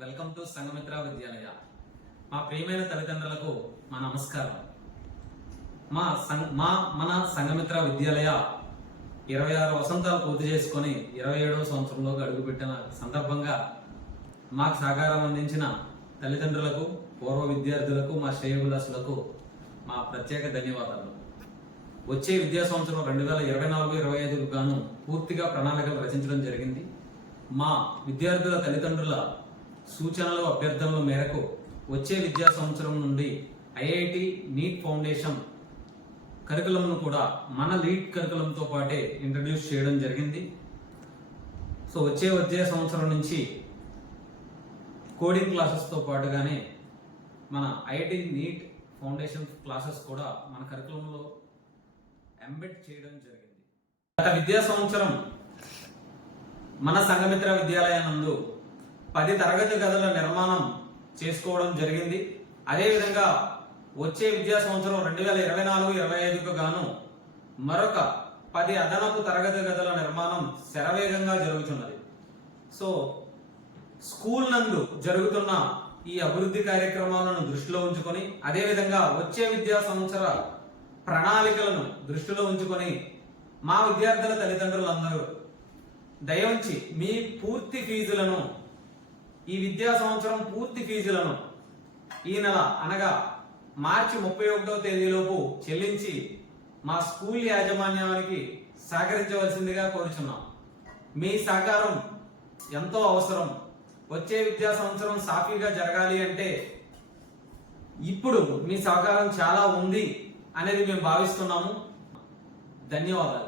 Welcome to Sanghamitra విద్యాలయ. మా ప్రియమైన తల్లిదండ్రులకు మా నమస్కారం. మన సంఘమిత్ర విద్యాలయ 26 వసంతాలు పూర్తి చేసుకొని 27వ సంవత్సరంలోకి అడుగుపెట్టిన సందర్భంగా మాకు సహకారం అందించిన తల్లిదండ్రులకు, పూర్వ విద్యార్థులకు, మా శ్రేయోభిలాషులకు మా ప్రత్యేక ధన్యవాదాలు. వచ్చే విద్యా సంవత్సరం 2024-25 గాను పూర్తిగా ప్రణాళికలు రచించడం జరిగింది. మా విద్యార్థుల తల్లిదండ్రుల సూచనలు, అభ్యర్థనల మేరకు వచ్చే విద్యా సంవత్సరం నుండి ఐఐటి నీట్ ఫౌండేషన్ కరికులంను కూడా మన లీడ్ కరికులంతో పాటే ఇంట్రడ్యూస్ చేయడం జరిగింది. సో వచ్చే విద్యా సంవత్సరం నుంచి కోడింగ్ క్లాసెస్తో పాటుగానే మన ఐఐటి నీట్ ఫౌండేషన్ క్లాసెస్ కూడా మన కరికులంలో ఎంబెడ్ చేయడం జరిగింది. గత విద్యా సంవత్సరం మన సంఘమిత్ర విద్యాలయానందు 10 తరగతి గదుల నిర్మాణం చేసుకోవడం జరిగింది. అదేవిధంగా వచ్చే విద్యా సంవత్సరం 2024-25కు గాను మరొక 10 అదనపు తరగతి గదుల నిర్మాణం శరవేగంగా జరుగుతున్నది. సో స్కూల్ నందు జరుగుతున్న ఈ అభివృద్ధి కార్యక్రమాలను దృష్టిలో ఉంచుకొని, అదేవిధంగా వచ్చే విద్యా సంవత్సర ప్రణాళికలను దృష్టిలో ఉంచుకొని మా విద్యార్థుల తల్లిదండ్రులందరూ దయవుంచి మీ పూర్తి ఫీజులను, ఈ విద్యా సంవత్సరం పూర్తి ఫీజులను ఈ నెల అనగా మార్చి 31వ తేదీలోపు చెల్లించి మా స్కూల్ యాజమాన్యానికి సహకరించవలసిందిగా కోరుచున్నాం. మీ సహకారం ఎంతో అవసరం. వచ్చే విద్యా సంవత్సరం సాఫీగా జరగాలి అంటే ఇప్పుడు మీ సహకారం చాలా ఉంది అనేది మేము భావిస్తున్నాము. ధన్యవాదాలు.